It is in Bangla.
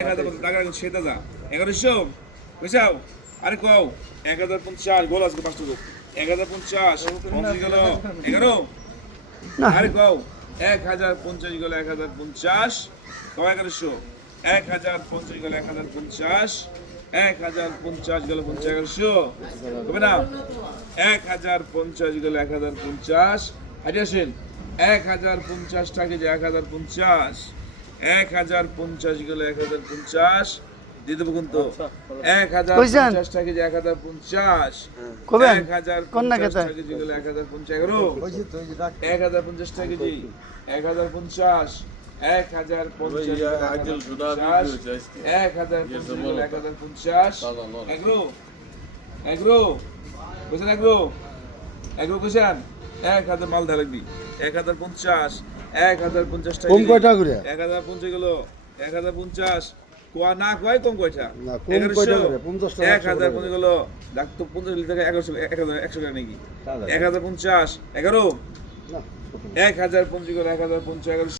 1100 বুঝাও আরে কও 1050 গোল আজকে 500 1050 50 গেল 11 আরে কও 1050 গেল 1050 কও 1100 1050 গেল 1050 1050 গেল 1100 হবে না 1050 গেল 1050 হাজি আসেন 1050 টাকা যে 1050 1050 গেল 1050 দিয়ে দেবো কিন্তু 1050 টাকা যে 1050 1050 টাকা যে গেল 1050 1050 টাকা যে 1050 1050 মাল ধারকবি 1050 1050 টাকা কম কয়টা করে 1050 গেল 1050 কোয়া না কয় কম কয়টা না কম কয়টা করে 50 টাকা 1050 গেল ডাক তো 50 টাকা 100 টাকা নাকি 1050 11 না 1050 গেল 1050 1100